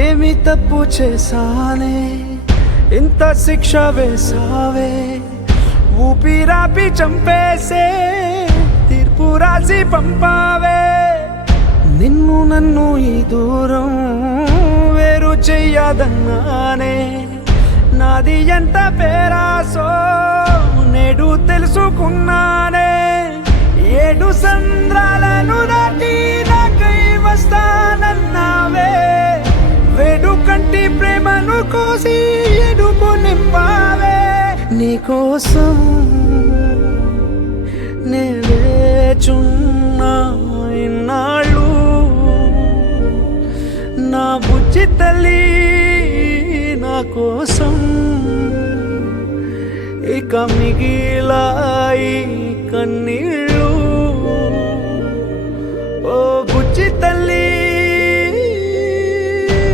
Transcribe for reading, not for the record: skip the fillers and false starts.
ఏమి తప్పు చేశానే ఇంత శిక్ష వేసావే, ఊపిరాపి చంపేసే తీర్పు రాసి పంపావే. నిన్ను నన్ను ఈ దూరం వేరు చెయ్యదన్నానే, నాది ఎంత పేరాసో నేడు తెలుసుకున్నానే. 7 సంద్రాలను దాటి నాకై వస్తానన్నావే, వేడుకంటి ప్రేమను కోసి ఎడుపు నింపావే. నీకోసం నే వేచున్నా ఇన్నాళ్ళు, నా బుజ్జి తల్లి నా కోసం. ఇక మిగిలాయి కన్నీళ్ళు, ఓ బుజ్జి తల్లి